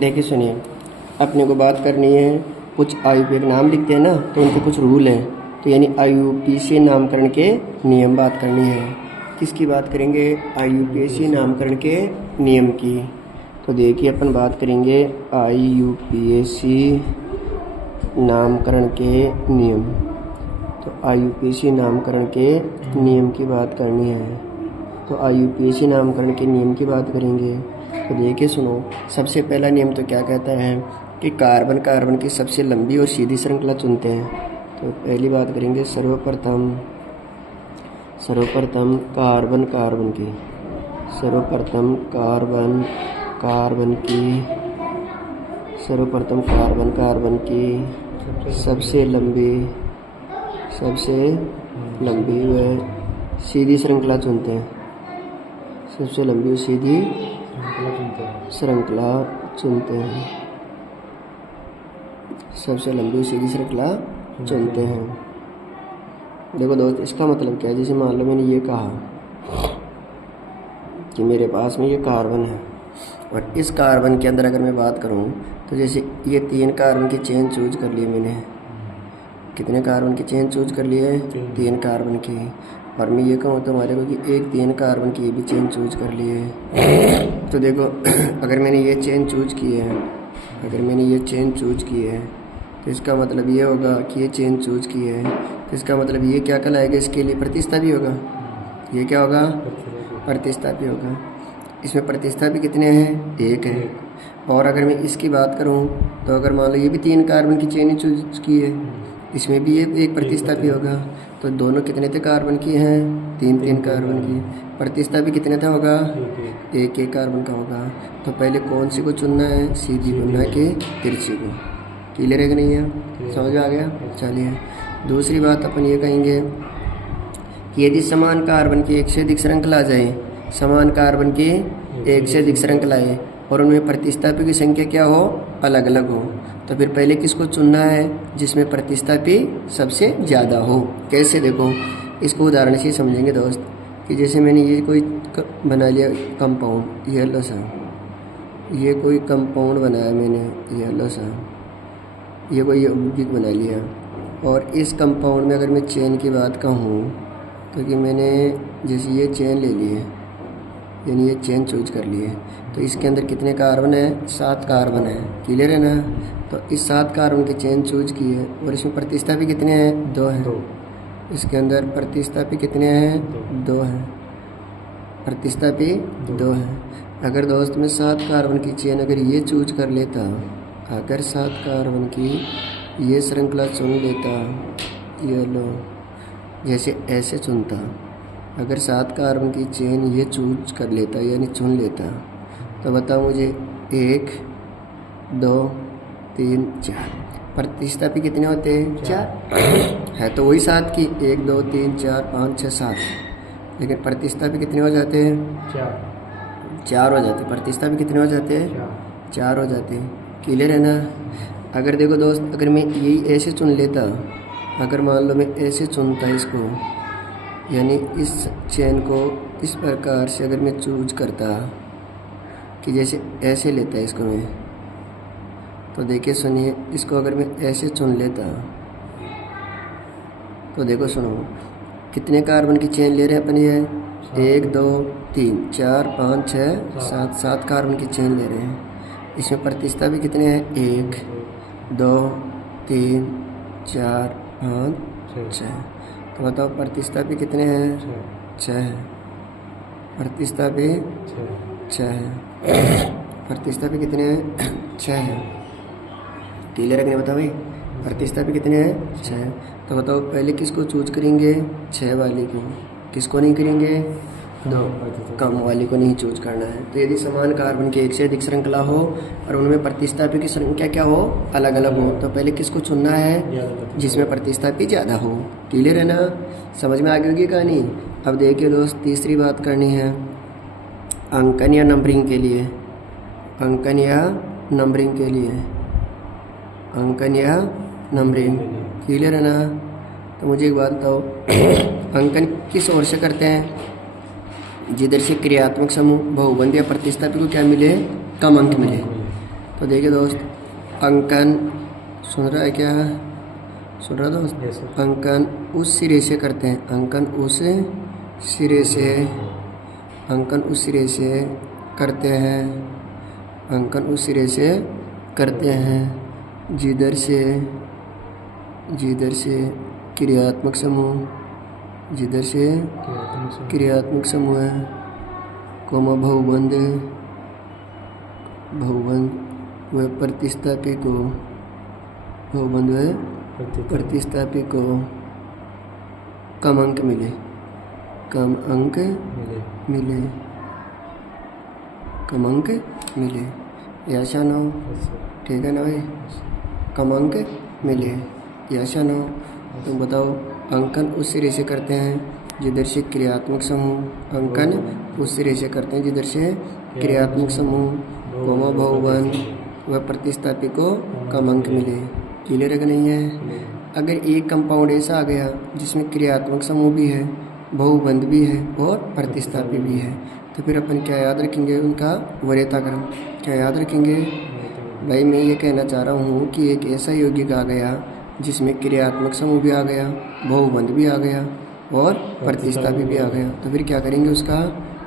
देखिए सुनिए, अपने को बात करनी है, कुछ आईयूपीए के नाम लिखते हैं ना, तो उनके कुछ रूल हैं। तो यानी आईयूपीएसी नामकरण के नियम बात करनी है। किसकी बात करेंगे? आईयूपीएसी नामकरण के नियम की। तो देखिए अपन बात करेंगे आईयूपीएसी नामकरण के नियम। तो आईयूपीएसी नामकरण के नियम की बात करनी है। तो आईयूपीएसी नामकरण के नियम की बात करेंगे। तो देखिए सुनो, सबसे पहला नियम तो क्या कहता है कि कार्बन कार्बन की सबसे लंबी और सीधी श्रृंखला चुनते हैं। तो पहली बात करेंगे सर्वप्रथम कार्बन कार्बन की, सर्वप्रथम कार्बन कार्बन की सबसे लंबी व सीधी श्रृंखला चुनते हैं। सबसे लंबी और सीधी श्रृंखला चुनते हैं। सबसे लंबी और सीधी श्रृंखला चुनते हैं। देखो दोस्त, इसका मतलब क्या है? जैसे मान लो मैंने ये कहा कि मेरे पास में ये कार्बन है, और इस कार्बन के अंदर अगर मैं बात करूं तो जैसे ये 3 कार्बन की चेन चूज कर लिए मैंने। कितने कार्बन की चेन चूज कर लिए? 3 कार्बन की। और मैं ये कहूँ तो हमारे को कि 3 कार्बन की भी चेन चूज कर लिए। तो देखो, अगर मैंने ये चेन चूज की है, तो इसका मतलब ये होगा कि ये चेन चूज की है, तो इसका मतलब ये क्या कहलाएगा? इसके लिए प्रतिस्थापी होगा। ये क्या होगा? प्रतिस्थापी होगा। इसमें प्रतिस्थापी कितने हैं? 1 है। और अगर मैं इसकी बात करूं तो अगर मान लो ये भी 3 कार्बन की चेन चूज की है, इसमें भी ये एक प्रतिस्थापी होगा। तो दोनों कितने थे कार्बन की हैं? 3 कार्बन की। प्रतिस्थापी कितने था होगा? 1 कार्बन का होगा। तो पहले कौन सी को चुनना है? सीधी को, ना कि तिरछी को। क्लियर है कि नहीं है? समझ में आ गया? चलिए, दूसरी बात अपन ये कहेंगे कि यदि समान कार्बन की 1 से अधिक श्रृंखला आ जाए, समान कार्बन की 1 से अधिक श्रृंखलाएँ और उनमें प्रतिस्थापी की संख्या क्या हो? अलग अलग हो, तो फिर पहले किसको चुनना है? जिसमें प्रतिस्थापी सबसे ज़्यादा हो। कैसे? देखो, इसको उदाहरण से समझेंगे दोस्त, कि जैसे मैंने ये कोई बना लिया कंपाउंड, ये लो सा, ये कोई कंपाउंड बनाया मैंने, ये लो सा, ये कोई यौगिक बना लिया। और इस कंपाउंड में अगर मैं चेन की बात कहूँ तो कि मैंने जैसे ये चेन ले ली है, यानी ये चेन चूज कर लिए, तो इसके अंदर कितने कार्बन है? 7 कार्बन है। क्लियर है ना? तो इस 7 कार्बन की चेन चूज की है, और इसमें प्रतिस्थापी कितने हैं? 2 हैं। इसके अंदर प्रतिस्थापी कितने हैं? 2 हैं। प्रतिस्थापी 2 हैं। अगर दोस्त मैं 7 कार्बन की चेन अगर ये चूज कर लेता, अगर 7 कार्बन की ये श्रृंखला चुन लेता, ये लो, जैसे ऐसे चुनता, अगर 7 कार्बन की चेन ये चूज कर लेता यानी चुन लेता, तो बताओ मुझे 1 2 3 4 प्रतिस्थापी कितने होते हैं? 4 है। तो वही 7 की 1 2 3 4 5 6 7, लेकिन प्रतिस्थापी कितने हो जाते हैं? 4 हो जाते हैं। प्रतिस्थापी कितने हो जाते हैं? 4 हो जाते हैं। क्लियर है ना? अगर देखो दोस्त, अगर मैं यही ऐसे चुन लेता, अगर मान लो मैं ऐसे चुनता इसको, यानी इस चेन को इस प्रकार से अगर मैं चूज करता कि जैसे ऐसे लेता है इसको मैं, तो देखिए सुनिए, इसको अगर मैं ऐसे चुन लेता तो देखो सुनो, कितने कार्बन की चेन ले रहे हैं अपन? ये 1 2 3 4 5 6 7 7 कार्बन की चेन ले रहे हैं। इसमें प्रतिस्थापी कितने हैं? 1 2 3 4 5 6। तो बताओ प्रतिस्थापी कितने हैं? 6 है। प्रतिस्थापी 6 है। प्रतिस्थापी कितने हैं? 6 है। क्लियर है कि नहीं? बताओ भाई, प्रतिस्थापी कितने हैं? 6। तो बताओ पहले किसको चूज करेंगे? 6 वाली को। किसको नहीं करेंगे? 2 कम वाली को नहीं चूज करना है। तो यदि समान कार्बन की 1 से अधिक श्रृंखला हो और उनमें प्रतिस्थापी की संख्या क्या हो? अलग अलग हो, तो पहले किसको चुनना है? जिसमें प्रतिस्थापी ज़्यादा हो। क्लियर है ना? समझ में आ गई होगी कहानी? अब देखिए दोस्त, तीसरी बात करनी है अंकन या नंबरिंग के लिए। अंकन या नंबरिंग के लिए, अंकन या नंबरिंग। क्लियर है ना? तो मुझे एक बात बताओ, अंकन किस ओर से करते हैं? जिधर से क्रियात्मक समूह, बहुबंध या प्रतिस्थापी को क्या मिले? कम अंक मिले। तो देखिए दोस्त, अंकन सुन रहा है क्या? सुन रहा दोस्त? Yes, sir. अंकन उस सिरे से करते हैं, अंकन उस सिरे से, अंकन उस सिरे से करते हैं, अंकन उस सिरे से करते हैं जिधर से क्रियात्मक समूह, जिधर से क्रियात्मक समूह है, कोमा बहुबंध व प्रतिस्थापी को, बहुबंध व प्रतिस्थापी को कम अंक मिले, कम अंक मिले, कम अंक मिले, ऐसा ना हो? ठीक है ना भाई? कम अंक मिले, ऐसा ना हो? तो बताओ, अंकन उस सिरे से करते हैं जिधर से क्रियात्मक समूह, अंकन उस सिरे से करते हैं जिधर से क्रियात्मक समूह, कोमा बहुबंध व प्रतिस्थापी को कम अंक मिले। क्लियर है कि नहीं है? अगर एक कंपाउंड ऐसा आ गया जिसमें क्रियात्मक समूह भी है, बहुबंध भी है और प्रतिस्थापी भी है, तो फिर अपन क्या याद रखेंगे? उनका वरीयता क्रम। क्या याद रखेंगे भाई? मैं ये कहना चाह रहा हूँ कि एक ऐसा यौगिक आ गया जिसमें क्रियात्मक समूह भी आ गया, बहुबंध भी आ गया और प्रतिस्थापी भी आ गया, तो फिर क्या करेंगे? उसका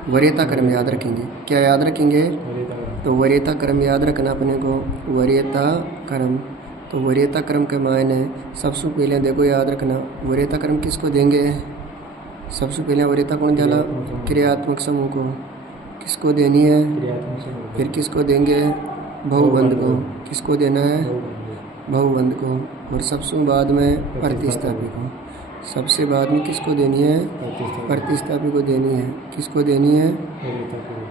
वरीयता क्रम याद रखेंगे। क्या याद रखेंगे? तो वरीयता क्रम याद रखना अपने को, वरीयता क्रम। तो वरीयता क्रम के मायने सबसे पहले देखो याद रखना, वरीयता क्रम किसको देंगे? सबसे पहले वरीयता कौन डाला? क्रियात्मक समूह को। किसको देनी है? फिर किसको देंगे? बहुबंध को। किसको देना है? बहुबंध को। और सबसे बाद में प्रतिस्थापी को। सबसे बाद में किसको देनी है? प्रतिस्थापी को देनी है। किसको देनी है?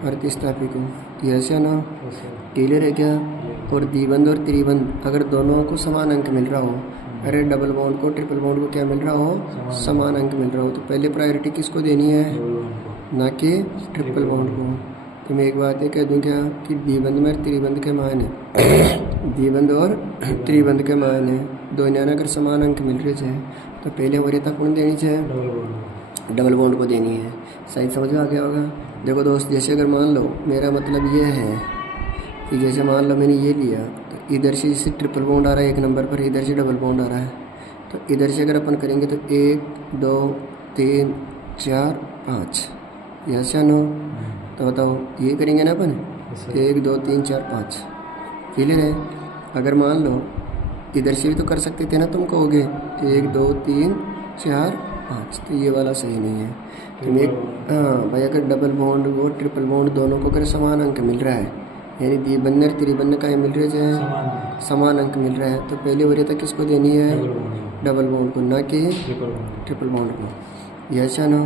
प्रतिस्थापी को। ऐसा ना? क्लियर है क्या? और द्विबंध और त्रिबंध अगर दोनों को समान अंक मिल रहा हो, अरे डबल बॉन्ड को ट्रिपल बॉन्ड को क्या मिल रहा हो? समान अंक मिल रहा हो, तो पहले प्रायोरिटी किसको देनी है? ना कि ट्रिपल बॉन्ड को। तो मैं एक बात ये कह दूँ क्या कि द्विबंध में त्रिबंध के मायने, द्विबंध और त्रिबंध के मायने दोनों ने अगर समान अंक मिल रहे थे तो पहले वरीयता कौन देनी चाहिए? डबल बॉन्ड को देनी है। सही समझ में आ गया होगा? देखो दोस्त, जैसे अगर मान लो, मेरा मतलब ये है कि जैसे मान लो मैंने ये लिया, तो इधर से जैसे ट्रिपल बॉन्ड आ रहा है एक नंबर पर, इधर से डबल बॉन्ड आ रहा है, तो इधर से अगर अपन करेंगे तो 1 2 3 4 5, ऐसा नो? तो बताओ ये करेंगे ना अपन, 1 2 3 4 5। क्लियर है? अगर मान लो इधर से भी तो कर सकते थे ना, तुम कहोगे 1 2 3 4 5, तो ये वाला सही नहीं है। तो मैं हाँ भाई, अगर डबल बॉन्ड और ट्रिपल बॉन्ड दोनों को अगर समान अंक मिल रहा है, यानी द्विबंध और त्रिबंध का मिल रहे हैं समान अंक मिल रहा है, तो पहले वरीयता किसको देनी है? डबल बॉन्ड को, ना कि ट्रिपल बॉन्ड को। ऐसा ना?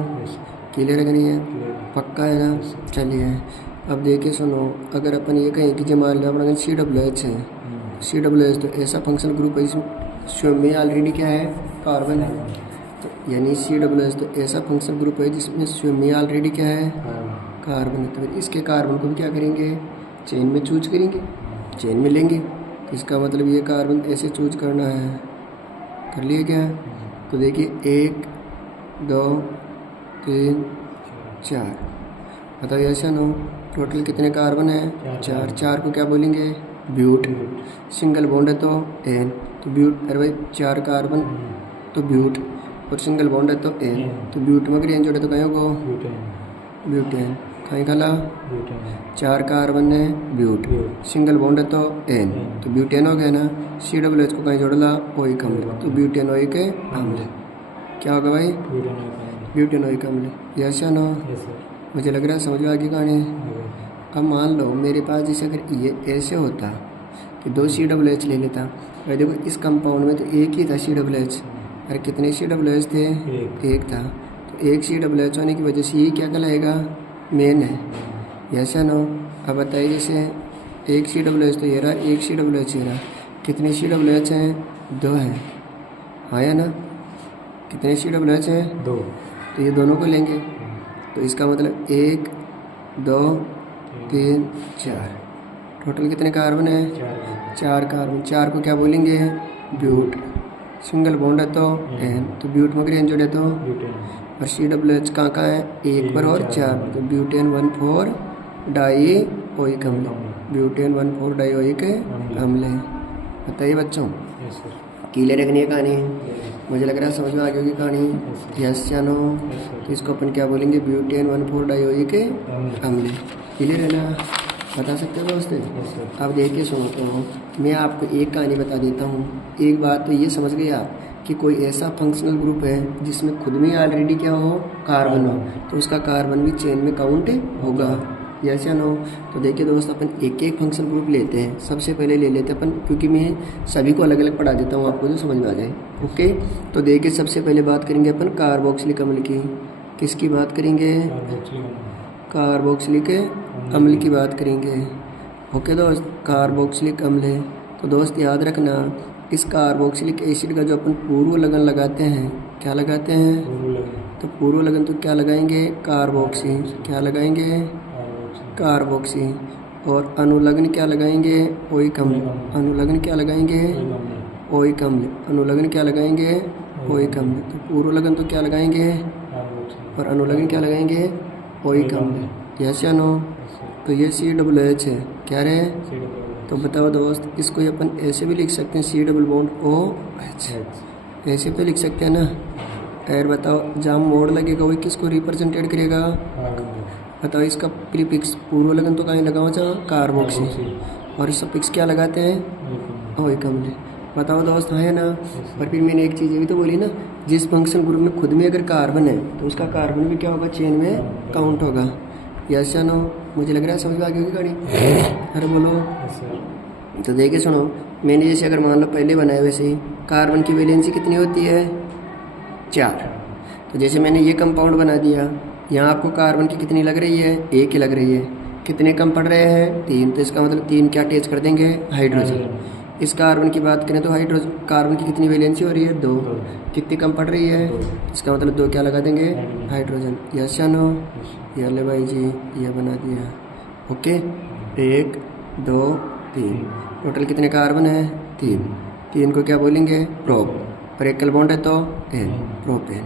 क्लियर है कि नहीं है? पक्का है ना? चलिए अब देखिए, सुनो, अगर अपन ये कहें कि जो मान लो अपना COOH है, COOH तो ऐसा फंक्शनल ग्रुप है जिसमें स्वयं में ऑलरेडी क्या है? कार्बन है। तो यानी COOH तो ऐसा फंक्शनल ग्रुप है जिसमें स्वयं में ऑलरेडी क्या है? कार्बन है। तो फिर इसके कार्बन को क्या करेंगे? चेन में चूज करेंगे, चेन में लेंगे। तो इसका मतलब ये कार्बन ऐसे चूज करना है। कर लिए क्या? तो देखिए 1 2 3 4, बताओ ऐसा नो? टोटल कितने कार्बन है? 4। 4 को क्या बोलेंगे? ब्यूट। सिंगल बॉन्ड है तो एन, तो ब्यूट। अरे भाई 4 कार्बन तो ब्यूट, और सिंगल बॉन्ड है तो एन, तो ब्यूट में अगर एन जोड़े तो कहीं को ब्यूटेन। कहीं खला 4 कार्बन है ब्यूट, सिंगल बॉन्ड है तो एन, तो ब्यूटेन हो गया ना। COOH को कहीं जोड़ला? ओइक अम्ल, तो ब्यूटेनोइक अम्ल। क्या होगा भाई? ब्यूटेनोइक अम्ल। ऐसा ना? मुझे लग रहा है समझ में आ गई कहानी। अब मान लो मेरे पास जैसे अगर ये ऐसे होता कि 2 COOH ले लेता, और देखो इस कंपाउंड में तो एक ही था COOH, और कितने COOH थे? एक था। तो एक COOH होने की वजह से ये क्या कहलाएगा? मेन है। ऐसा ना? अब बताइए, जैसे एक COOH तो ये रहा, एक COOH ये रहा, कितने COOH हैं? 2 हैं। हाँ या ना? कितने COOH हैं? 2। तो ये दोनों को लेंगे, तो इसका मतलब 1 2 3 4, टोटल कितने कार्बन है? 4 कार्बन। 4 को क्या बोलेंगे? ब्यूट। सिंगल बॉन्ड है तो एन, तो ब्यूट में एन जोड़े तो, और COOH कहाँ है? 1 पर और 4 पर, तो ब्यूटेन 1,4 डाई ओइक अम्ल, ब्यूटेन 1,4 डाइओइक अम्ल है। बताइए बच्चों, क्लियर रखनी है कहानी? मुझे लग रहा है समझ में आ गई होगी कहानी। यस या नो? तो इसको अपन क्या बोलेंगे? ब्यूटेन 1,4 डाइओइक अम्ल। क्लियर है ना? बता सकते हो दोस्त? अब देखिए सुनो, तो मैं आपको एक कहानी बता देता हूँ। एक बात तो ये समझ गए आप कि कोई ऐसा फंक्शनल ग्रुप है जिसमें खुद में ऑलरेडी क्या हो, कार्बन हो, तो उसका कार्बन भी चेन में काउंट होगा। यस या नो? तो देखिए दोस्त, अपन एक एक फंक्शनल ग्रुप लेते हैं। सबसे पहले ले लेते हैं अपन, क्योंकि मैं सभी को अलग अलग पढ़ा देता हूँ आपको, जो समझ में आ जाए। ओके, तो देखिए सबसे पहले बात करेंगे अपन कार्बोक्सिलिक अम्ल की। किसकी बात करेंगे? कार्बोक्सिलिक अम्ल की बात करेंगे। ओके दोस्त, कार्बोक्सिलिक अम्ल है। तो दोस्त याद रखना, इस कार्बोक्सिलिक एसिड का जो अपन पूर्व लगन लगाते हैं, क्या लगाते हैं? तो पूर्व लगन तो क्या लगाएंगे? कार्बोक्सी। क्या लगाएंगे? कार्बोक्सी। और अनुलग्न क्या लगाएंगे? ओइक अम्ल। अनुलग्न क्या लगाएंगे? ओइक अम्ल। अनुलग्न क्या लगाएंगे? ओइक अम्ल। तो पूर्व लगन तो क्या लगाएंगे? और अनुलग्न क्या लगाएंगे? ओइक अम्ल। यस या नो? तो ये COOH है। क्या रहे? तो बताओ दोस्त, इसको अपन ऐसे भी लिख सकते हैं, C=OH। ऐसे तो लिख सकते हैं ना? और बताओ, जहाँ मोड़ लगेगा वो किसको रिप्रेजेंटेड करेगा? बताओ, इसका प्रीफिक्स पूर्व लगन तो कहीं लगा हुआ, जहाँ कार्बोक्सी, और इस सफिक्स क्या लगाते हैं? ओइक अम्ल। बताओ दोस्त, हाँ है ना? और फिर मैंने एक चीज़ ये भी तो बोली ना, जिस फंक्शन ग्रुप में खुद में अगर कार्बन है तो उसका कार्बन भी क्या होगा? चेन में काउंट होगा। यस या नो? मुझे लग रहा है समझ में आ गई होगी गाड़ी। अरे बोलो। तो देखिए सुनो, मैंने जैसे अगर मान लो पहले बनाया, वैसे ही कार्बन की वैलेंसी कितनी होती है? 4। तो जैसे मैंने ये कंपाउंड बना दिया, यहाँ आपको कार्बन की कितनी लग रही है? 1 ही लग रही है। कितने कम पड़ रहे हैं? 3। तो इसका मतलब 3 क्या अटैच कर देंगे? हाइड्रोजन। इस कार्बन की बात करें तो हाइड्रोजन कार्बन की कितनी वैलेंसी हो रही है? 2। कितनी कम पड़ रही है? इसका मतलब 2 क्या लगा देंगे? हाइड्रोजन। यस या नो? ये ले भाई जी, ये बना दिया। ओके, 1 2 3, टोटल कितने कार्बन है? 3। 3 को क्या बोलेंगे? प्रोप। और एकल बॉन्ड है तो एन, प्रोपेन।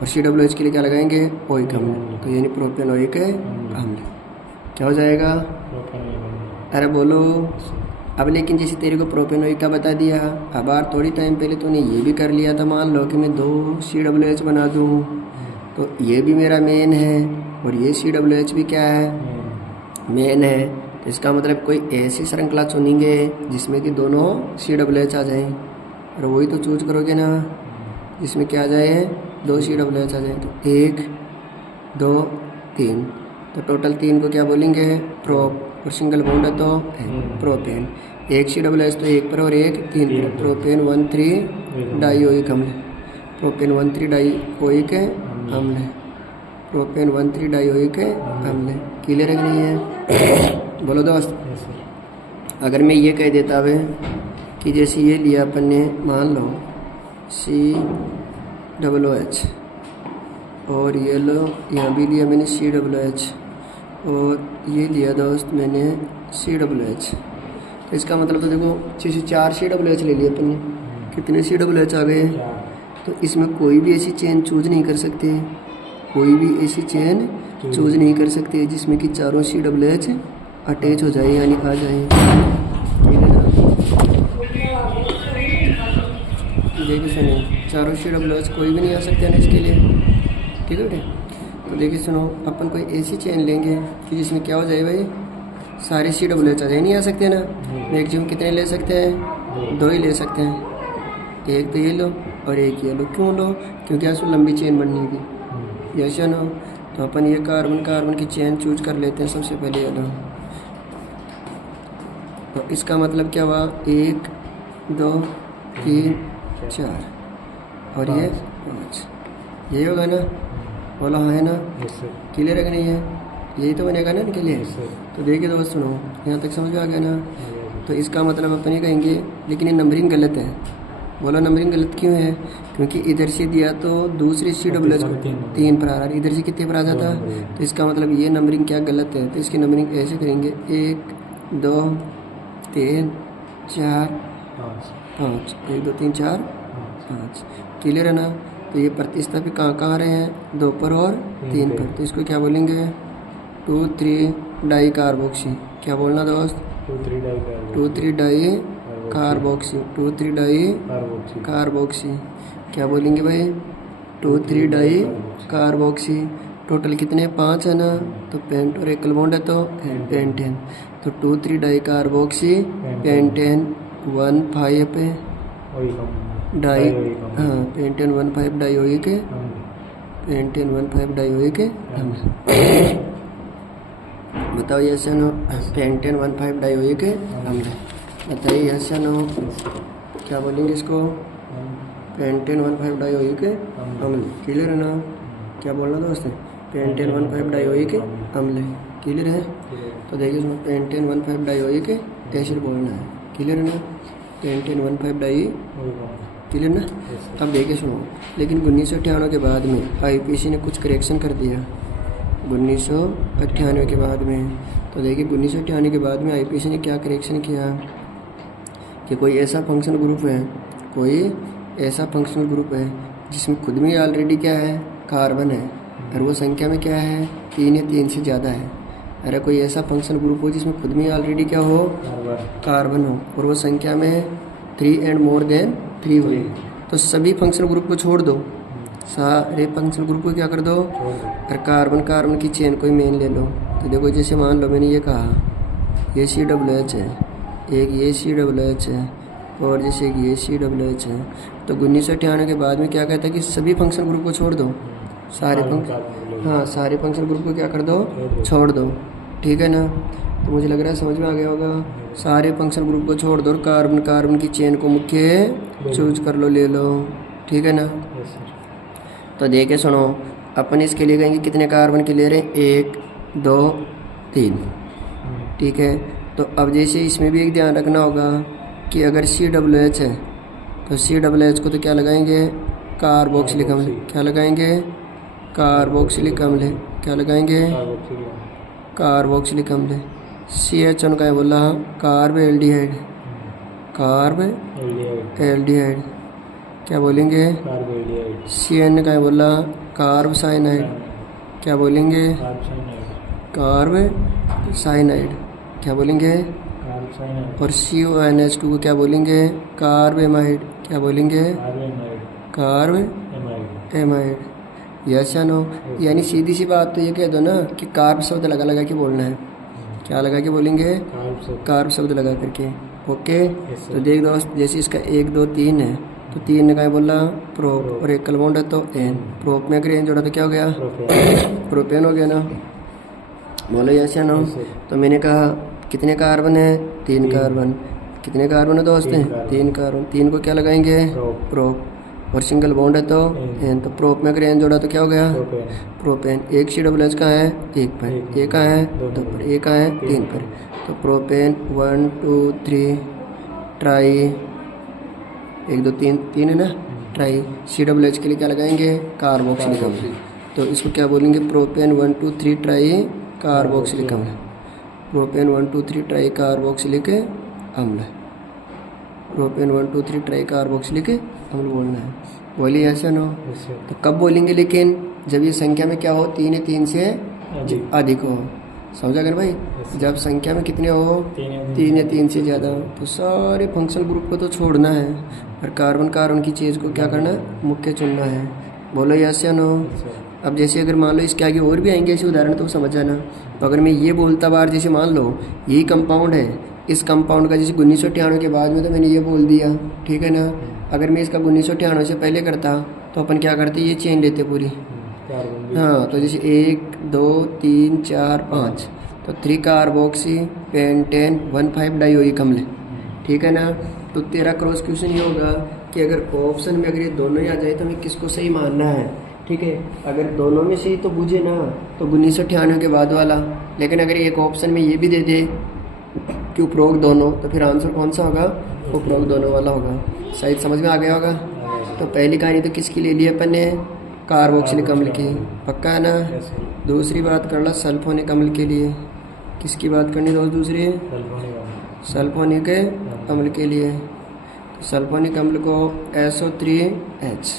और COOH के लिए क्या लगाएंगे? ओइक अम्ल। तो यानी प्रोपेन ओइक अम्ल। क्या हो जाएगा? अरे बोलो। अब लेकिन जैसे तेरे को प्रोपेनोइक का बता दिया, अब यार थोड़ी टाइम पहले तूने ये भी कर लिया था। मान लो कि मैं 2 COOH बना दूँ, तो ये भी मेरा मेन है और ये COOH भी क्या है? मेन है। तो इसका मतलब कोई ऐसी श्रृंखला चुनेंगे जिसमें कि दोनों COOH आ जाएं, और वही तो चूज करोगे ना, जिसमें क्या आ जाए? 2 COOH आ जाए। तो 1 2 3, तो टोटल 3 को क्या बोलेंगे? प्रोप। और सिंगल बॉन्ड है तो प्रोपेन। 1 COOH तो 1 पर और 1 3 पर। प्रोपेन 1,3 डाइओइक अम्ल। प्रोपेन 1,3 डाइओइक अम्ल। प्रोपेन 1,3 डाइओइक अम्ल। क्लियर है कि नहीं है? बोलो दोस्त। अगर मैं ये कह देता है कि जैसे ये लिया अपन ने, मान लो COOH, और ये लो यहाँ भी लिया मैंने COOH, और ये लिया दोस्त मैंने COOH। तो इसका मतलब तो देखो, जैसे 4 COOH ले लिए अपन ने, कितने COOH आ गए? तो इसमें कोई भी ऐसी चेन चूज नहीं कर सकते, कोई भी ऐसी चेन चूज नहीं कर सकते जिसमें कि चारों COOH अटैच हो जाए, यानी आ जाए। ठीक है ना? देखिए सुनो, चारों COOH कोई भी नहीं आ सकते ना इसके लिए। ठीक है बेटे? तो देखिए सुनो, अपन कोई ऐसी चेन लेंगे कि जिसमें क्या हो जाए भाई? सारे COOH आ जाए। नहीं आ सकते ना? मैक्सिमम कितने ले सकते हैं? 2 ही ले सकते हैं। एक तो ये लो और एक ये लो। क्यों लो? क्योंकि उसमें लंबी चेन बननी होगी। यस या नो? तो अपन ये कार्बन की चेन चूज कर लेते हैं सबसे पहले। ये लो, तो इसका मतलब क्या हुआ? 1 2 3 4 और ये 5। यही होगा ना? बोला हाँ है ना? क्लियर है कि नहीं है? यही तो बनेगा ना इनके लिए। तो देखिए दोस्त सुनो, यहाँ तक समझ में आ गया ना? तो इसका मतलब अपन ये कहेंगे, लेकिन ये नंबरिंग गलत है। बोला नंबरिंग गलत क्यों है? क्योंकि इधर से दिया तो दूसरी COOH को 3 पर आ रहा है, इधर से कितने पर आ जाता? तो इसका मतलब ये नंबरिंग क्या गलत है। तो इसकी नंबरिंग ऐसे करेंगे, 1 2 3 4 5। 1 2 3 4 5। क्लियर है ना? तो ये प्रतिस्थापित कहाँ कहाँ आ रहे हैं? 2 पर और 3 पर। तो इसको क्या बोलेंगे? 2 3 डाई कार्बोक्सी। क्या बोलना दोस्त? 2,3 डाई कार्बोक्सी। 2,3 die carboxy. क्या बोलेंगे भाई? 2,3 डाई कार्बोक्सी। टोटल कितने? 5 है ना, तो पेंट और एकल बॉन्ड है तो पेंटेन। तो 2,3 डाई कार्बोक्सी पेंटेन 1,5 डाई, हाँ पेंटेन 1,5 डाइओइक, पेंटेन 1,5 डाइओइक अम्ल। बताओ यस या नो? पेंटेन 1,5 डाइओइक अम्ल। बताइए यस या नो? क्या बोलेंगे इसको? पेंटेन 1,5 डाइओइक अम्ल। क्लियर है ना? क्या बोलना दोस्त? पेंटेन 1,5 डाइओइक अम्ल। क्लियर है? तो देखिए इसमें पेंटेन 1,5 डाइओइक एसिड बोलना है। क्लियर है ना? Pentane 1,5 die. क्लियर ना? अब देखिए सुनो, लेकिन 1998 के बाद में आईपीसी ने कुछ करेक्शन कर दिया। 1998 के बाद में, तो देखिए 1998 के बाद में आईपीसी ने क्या करेक्शन किया कि कोई ऐसा फंक्शनल ग्रुप है, कोई ऐसा फंक्शनल ग्रुप है जिसमें खुद में ऑलरेडी क्या है? कार्बन है, और वो संख्या में क्या है? 3 या 3 से ज़्यादा है। अरे कोई ऐसा फंक्शनल ग्रुप हो जिसमें खुद में ऑलरेडी क्या हो? कार्बन हो, और वो संख्या में 3 एंड मोर देन 3 हो, तो सभी फंक्शनल ग्रुप को छोड़ दो, सारे फंक्शनल ग्रुप को क्या कर दो? और कार्बन की चेन कोई मेन ले लो। तो देखो जैसे मान लो मैंने ये कहा, ये COOH है, एक ये COOH है, और जैसे एक ये COOH है। तो 1998 के बाद में क्या कहता है कि सभी फंक्शनल ग्रुप को छोड़ दो, सारे सारे फंक्शनल ग्रुप को क्या कर दो? छोड़ दो। ठीक है ना? तो मुझे लग रहा है समझ में आ गया होगा। सारे फंक्शनल ग्रुप को छोड़ दो और कार्बन की चेन को मुख्य चूज कर लो, ले लो। ठीक है ना? तो देखे सुनो, अपन इसके लिए कहेंगे कितने कार्बन के ले रहे हैं? 1 2 3। ठीक है? तो अब जैसे इसमें भी एक ध्यान रखना होगा कि अगर COOH है तो COOH को तो क्या लगाएंगे? कार्बोक्सिलिक अम्ल। क्या लगाएंगे? कार्बोक्सिलिक अम्ल। क्या लगाएंगे? कार्बोक्सिलिक अम्ल। CH का है बोला कार्ब एल्डिहाइड, कार्ब एल्डिहाइड। क्या बोलेंगे? CN का है बोला कार्ब साइनाइड। क्या बोलेंगे? Carb cyanide. क्या बोलेंगे? और CONH2 को क्या बोलेंगे? Carb amide. क्या बोलेंगे? Carb amide. यस या नो? यानी सीधी सी बात तो ये कह दो ना कि कार्ब शब्द लगा के बोलना है। क्या लगा के बोलेंगे? कार्ब शब्द लगा करके। ओके? तो देख दोस्त, जैसे इसका 1 2 3 है, तो 3 ने क्या बोला? प्रोप, और एक बॉन्ड है तो एन। प्रोप में अगर एन जोड़ा तो क्या हो गया? प्रोपेन हो गया ना? बोलो यस या नो? तो मैंने कहा कितने कार्बन है? 3 कार्बन। कितने कार्बन है दोस्त? 3 कार्बन। 3 को क्या लगाएंगे? प्रोप, और सिंगल बॉन्ड है तो एन। तो प्रोप में अगर एन जोड़ा तो क्या हो गया? प्रोपेन। एक COOH का है 1 पर, एक का है 2 पर, एक का है 3 पर। तो प्रोपेन 1 2 3 ट्राई, 1 2 3 3 है ना? ट्राई। COOH के लिए क्या लगाएंगे? कार्बोक्सिलिक अम्ल। तो इसको क्या बोलेंगे? प्रोपेन 1 2 3 ट्राई कार्बोक्सिलिक अम्ल। प्रोपेन 1 2 3 ट्राई कार्बोक्सिलिक अम्ल। प्रोपेन 1 2 3 ट्राई कार्बोक्सिलिक अम्ल बोलना है। बोलिए यस या नो? तो कब बोलेंगे? लेकिन जब ये संख्या में क्या हो? 3 या 3 से अधिक हो। समझा कर भाई? जब संख्या में कितने हो? 3 या 3 से ज़्यादा हो, तो सारे फंक्शनल ग्रुप को तो छोड़ना है, और कार्बन की चीज़ को क्या करना है? मुख्य चुनना है। बोलो यस या नो? अब जैसे अगर मान लो इसके आगे और भी आएंगे ऐसे उदाहरण, तो समझ जाना। तो अगर मैं ये बोलता बार, जैसे मान लो यही कंपाउंड है, इस कंपाउंड का जैसे 1998 के बाद में तो मैंने ये बोल दिया। ठीक है ना? अगर मैं इसका 1998 से पहले करता तो अपन क्या करते? ये चेन लेते पूरी। हाँ, तो जैसे 1 2 3 4 5, तो 3 कार्बोक्सी पेंटेन 1,5 डाइओइक अम्ल। ठीक है ना? तो तेरा क्रॉस क्वेश्चन ये होगा कि अगर ऑप्शन में अगर ये दोनों ही आ जाए तो हमें किसको सही मानना है। ठीक है? अगर दोनों में सही तो बुझे ना, तो 1998 के बाद वाला। लेकिन अगर एक ऑप्शन में ये भी दे दे कि उपरोक्त दोनों, तो फिर आंसर कौन सा होगा? उपरोक्त दोनों वाला होगा। शायद समझ में आ गया होगा। तो पहली कहानी तो किसकी ले ली अपन ने? कार्बोक्सिलिक अम्ल की। पक्का है ना? दूसरी बात कर ला सल्फोनिक अम्ल के लिए। किसकी बात करनी दोस्त? दूसरी सल्फोनिक अम्ल के लिए। तो सल्फोनिक अम्ल को SO3H,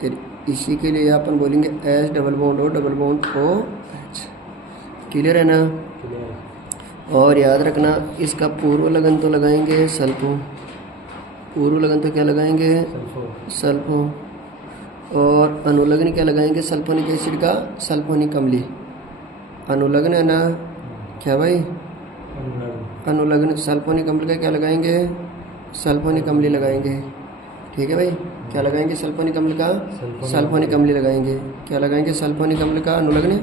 फिर इसी के लिए अपन बोलेंगे H double bond O double bond OH। Clear है ना। क्लियर। और याद रखना इसका पूर्व लगन तो लगाएंगे सल्फो, पूर्व लगन तो क्या लगाएंगे सल्फो, और अनुलग्न क्या लगाएंगे सल्फोनिक एसिड का सल्फोनिक अम्लीय। अनुलग्न है ना क्या भाई, अनुलग्न सल्फोनिक अम्ल का क्या लगाएंगे सल्फोनिक अम्लीय लगाएंगे। ठीक है भाई, क्या लगाएंगे सल्फोनिक अम्ल का सल्फोनिक अम्लीय लगाएंगे। क्या लगाएंगे सल्फोनिक अम्ल का अनुलग्न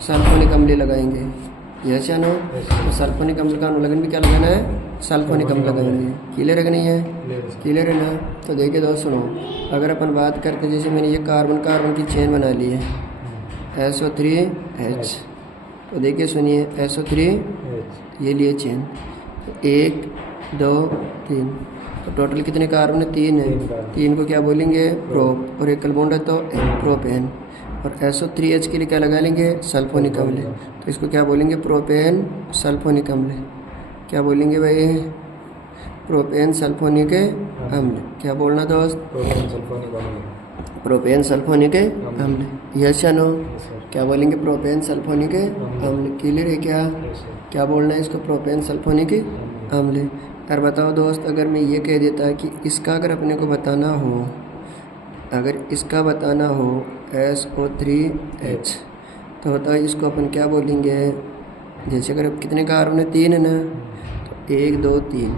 सल्फोनिक अम्लीय लगाएंगे। यस या नो। तो सल्फोनिक अम्ल का अनुलग्न भी क्या लगाना है सल्फोनिक अम्ल लगाएंगे। क्लियर है कि नहीं है, क्लियर है ना। तो देखिए दोस्त सुनो, अगर अपन बात करते जैसे मैंने ये कार्बन कार्बन की चेन बना ली है SO3H, तो देखिए सुनिए SO3 ये लिए चेन, तो 1 2 3, तो टोटल कितने कार्बन है 3 है। 3 को क्या बोलेंगे प्रोप, और एक बॉन्ड है तो प्रोपेन, और SO3H के लिए क्या लगा लेंगे सल्फोनिक अम्ल, तो इसको क्या बोलेंगे प्रोपेन सल्फोनिक अम्ल। क्या बोलेंगे भाई प्रोपेन सल्फोनिक अम्ल। क्या बोलना दोस्त प्रोपेन सल्फोनिक अम्ल। यस या नो। क्या बोलेंगे प्रोपेन सल्फोनिक अम्ल। क्लियर है क्या, क्या बोलना है इसको प्रोपेन सल्फोनिक अम्ल। यार बताओ दोस्त, अगर मैं ये कह देता कि इसका अगर अपने को बताना हो, अगर इसका बताना हो SO3H, तो बताओ इसको अपन क्या बोलेंगे। जैसे अगर कितने कार्बन है 3 है ना, तो 1 2 3,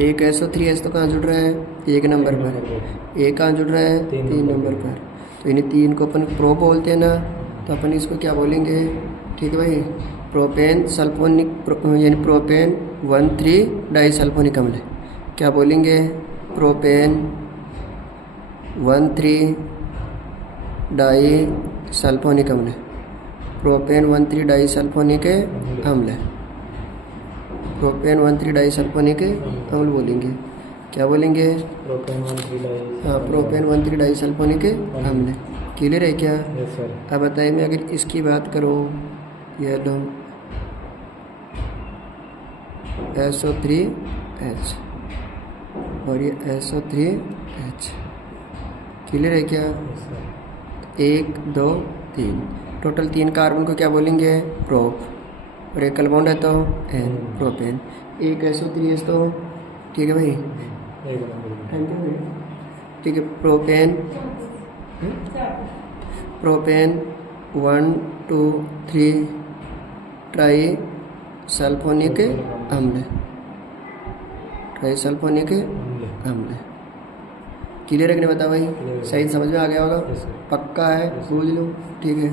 एक SO3H तो कहाँ जुड़ रहा है 1 नंबर पर, एक कहाँ जुड़ रहा है 3 नंबर पर, तो इन्हें 3 को अपन प्रो बोलते हैं ना, तो अपन इसको क्या बोलेंगे। ठीक है भाई, प्रोपेन सल्फोनिक यानी प्रोपेन 1,3 डाइसल्फोनिक अम्ल। क्या बोलेंगे प्रोपेन 1,3 डाइसल्फोनिक अम्ल, प्रोपेन 1,3 डाइसल्फोनिक अम्ल, प्रोपेन 1,3 डाइसल्फोनिक अम्ल बोलेंगे। क्या बोलेंगे हाँ प्रोपेन 1,3 डाइसल्फोनिक अम्ल। क्लियर है क्या। अब बताइए मैं अगर इसकी बात करूँ, ये लो SO3H और ये SO3H। क्लियर है क्या। 1 2 3, टोटल 3 कार्बन को क्या बोलेंगे प्रोप, और एक बॉन्ड है तो एन प्रोपेन, एक SO3H तो ठीक है भाई, ठीक है प्रोपेन, प्रोपेन 1 2 3 ट्राई सल्फोनिक अम्ल, ट्राई सल्फोनिक अम्ल। क्लियर है कि नहीं बता भाई, सही समझ में आ गया होगा, पक्का है, बूझ लो। ठीक है।